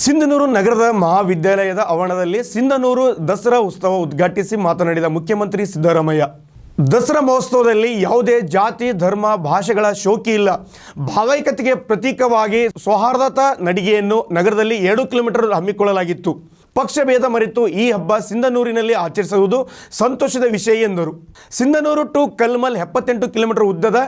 ಸಿಂಧನೂರು ನಗರದ ಮಹಾವಿದ್ಯಾಲಯದ ಆವರಣದಲ್ಲಿ ಸಿಂಧನೂರು ದಸರಾ ಉತ್ಸವ ಉದ್ಘಾಟಿಸಿ ಮಾತನಾಡಿದ ಮುಖ್ಯಮಂತ್ರಿ ಸಿದ್ದರಾಮಯ್ಯ, ದಸರಾ ಮಹೋತ್ಸವದಲ್ಲಿ ಯಾವುದೇ ಜಾತಿ, ಧರ್ಮ, ಭಾಷೆಗಳ ಶೋಕಿ ಇಲ್ಲ. ಭಾವೈಕ್ಯತೆಗೆ ಪ್ರತೀಕವಾಗಿ ಸೌಹಾರ್ದತಾ ನಡಿಗೆಯನ್ನು ನಗರದಲ್ಲಿ 2 ಕಿಲೋಮೀಟರ್ ಹಮ್ಮಿಕೊಳ್ಳಲಾಗಿತ್ತು. ಪಕ್ಷಭೇದ ಮರೆತು ಈ ಹಬ್ಬ ಸಿಂಧನೂರಿನಲ್ಲಿ ಆಚರಿಸುವುದು ಸಂತೋಷದ ವಿಷಯ ಎಂದರು. ಸಿಂಧನೂರು ಟು ಕಲ್ಮಲ್ 78 ಕಿಲೋಮೀಟರ್ ಉದ್ದದ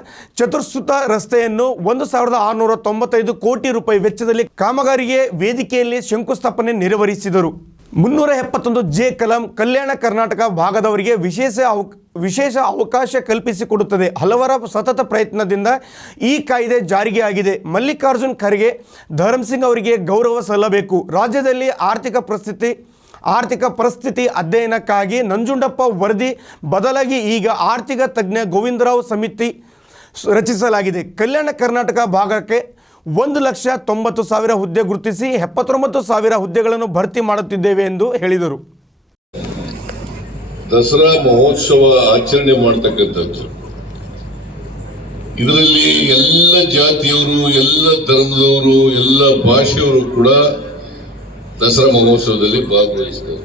ಚತುಷ್ಪಥ ರಸ್ತೆಯನ್ನು 1695 ಕೋಟಿ ರೂಪಾಯಿ ವೆಚ್ಚದಲ್ಲಿ ಕಾಮಗಾರಿಗೆ ವೇದಿಕೆಯಲ್ಲಿ ಶಂಕುಸ್ಥಾಪನೆ ನೆರವೇರಿಸಿದರು. 371 ಜೆ ಕಲಂ ಕಲ್ಯಾಣ ಕರ್ನಾಟಕ ಭಾಗದವರಿಗೆ ವಿಶೇಷ ಅವಕಾಶ ಕಲ್ಪಿಸಿಕೊಡುತ್ತದೆ. ಹಲವರ ಸತತ ಪ್ರಯತ್ನದಿಂದ ಈ ಕಾಯ್ದೆ ಜಾರಿಗೆ ಆಗಿದೆ. ಮಲ್ಲಿಕಾರ್ಜುನ್ ಖರ್ಗೆ, ಧರ್ಮಸಿಂಗ್ ಅವರಿಗೆ ಗೌರವ ಸಲ್ಲಬೇಕು. ರಾಜ್ಯದಲ್ಲಿ ಆರ್ಥಿಕ ಪರಿಸ್ಥಿತಿ ಅಧ್ಯಯನಕ್ಕಾಗಿ ನಂಜುಂಡಪ್ಪ ವರದಿ ಬದಲಾಗಿ ಈಗ ಆರ್ಥಿಕ ತಜ್ಞ ಗೋವಿಂದರಾವ್ ಸಮಿತಿ ರಚಿಸಲಾಗಿದೆ. ಕಲ್ಯಾಣ ಕರ್ನಾಟಕ ಭಾಗಕ್ಕೆ 1,90,000 ಹುದ್ದೆ ಗುರುತಿಸಿ 79,000 ಹುದ್ದೆಗಳನ್ನು ಭರ್ತಿ ಮಾಡುತ್ತಿದ್ದೇವೆ ಎಂದು ಹೇಳಿದರು. ದಸರಾ ಮಹೋತ್ಸವ ಆಚರಣೆ ಮಾಡ್ತಕ್ಕಂಥದ್ದು, ಇದರಲ್ಲಿ ಎಲ್ಲ ಜಾತಿಯವರು, ಎಲ್ಲ ಧರ್ಮದವರು, ಎಲ್ಲ ಭಾಷೆಯವರು ಕೂಡ ದಸರಾ ಮಹೋತ್ಸವದಲ್ಲಿ ಭಾಗವಹಿಸ್ತಾರೆ.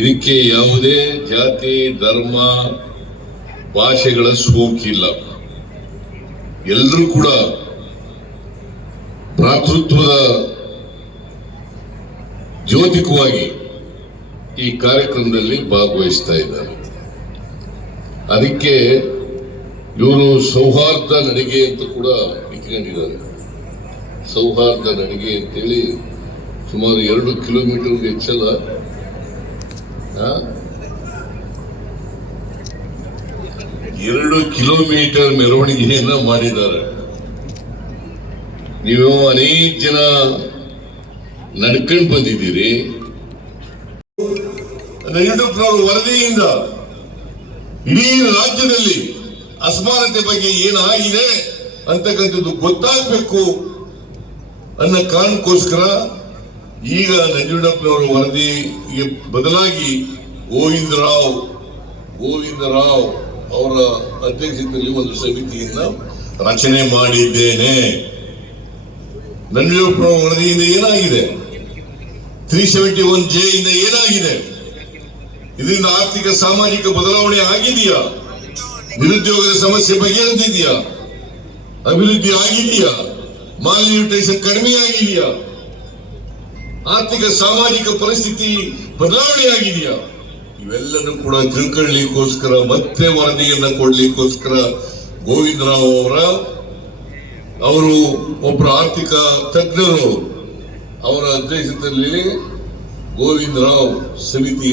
ಇದಕ್ಕೆ ಯಾವುದೇ ಜಾತಿ, ಧರ್ಮ, ಭಾಷೆಗಳ ಸೋಂಕಿಲ್ಲ. ಎಲ್ಲರೂ ಕೂಡ ಭ್ರಾತೃತ್ವದ ದ್ಯೋತಕವಾಗಿ ಈ ಕಾರ್ಯಕ್ರಮದಲ್ಲಿ ಭಾಗವಹಿಸ್ತಾ ಇದ್ದಾರೆ. ಅದಕ್ಕೆ ಇವರು ಸೌಹಾರ್ದ ನಡಿಗೆ ಅಂತ ಕೂಡ ಇಟ್ಕೊಂಡಿದ್ದಾರೆ. ಸೌಹಾರ್ದ ನಡಿಗೆ ಅಂತೇಳಿ ಸುಮಾರು 2 ಕಿಲೋಮೀಟರ್ ಹೆಚ್ಚಲ್ಲ, 2 ಕಿಲೋಮೀಟರ್ ಮೆರವಣಿಗೆಯನ್ನ ಮಾಡಿದ್ದಾರೆ. ನೀವು ಅನೇಕ ಜನ ನಡ್ಕೊಂಡು ಬಂದಿದ್ದೀರಿ. ನಂಜುಂಡಪ್ಪನವರ ವರದಿಯಿಂದ ಇಡೀ ರಾಜ್ಯದಲ್ಲಿ ಅಸಮಾನತೆ ಬಗ್ಗೆ ಏನಾಗಿದೆ ಅಂತಕ್ಕಂಥದ್ದು ಗೊತ್ತಾಗಬೇಕು ಅನ್ನೋ ಕಾರಣಕ್ಕೋಸ್ಕರ ಈಗ ನಂಜುಂಡಪ್ಪನವರ ವರದಿಗೆ ಬದಲಾಗಿ ಗೋವಿಂದರಾವ್ ಅವರ ಅಧ್ಯಕ್ಷತೆಯಲ್ಲಿ ಒಂದು ಸಮಿತಿಯನ್ನ ರಚನೆ ಮಾಡಿದ್ದೇನೆ. ನಂಜುಂಡಪ್ಪನವರ ವರದಿಯಿಂದ ಏನಾಗಿದೆ, 371 ಜೆ ಇಂದ ಏನಾಗಿದೆ, ಇದರಿಂದ ಆರ್ಥಿಕ ಸಾಮಾಜಿಕ ಬದಲಾವಣೆ ಆಗಿದೆಯಾ, ನಿರುದ್ಯೋಗದ ಸಮಸ್ಯೆ ಬಗೆಹರಿದಿದೆಯಾ, ಅಭಿವೃದ್ಧಿ ಆಗಿದೆಯಾ, ಮಾಲ್ನ್ಯೂಟ್ರಿಷನ್ ಕಡಿಮೆ ಆಗಿದೆಯಾ, ಆರ್ಥಿಕ ಸಾಮಾಜಿಕ ಪರಿಸ್ಥಿತಿ ಬದಲಾವಣೆ ಆಗಿದೆಯಾ, ಇವೆಲ್ಲನೂ ಕೂಡ ತಿಳ್ಕೊಳ್ಳಿಕ್ಕೋಸ್ಕರ ಮತ್ತೆ ವರದಿಯನ್ನ ಕೊಡ್ಲಿಕ್ಕೋಸ್ಕರ ಗೋವಿಂದರಾವ್ ಅವರು ಒಬ್ಬರ ಆರ್ಥಿಕ ತಜ್ಞರು, ಅವರ ಅಧ್ಯಕ್ಷತೆಯಲ್ಲಿ ಗೋವಿಂದರಾವ್ ಸಮಿತಿ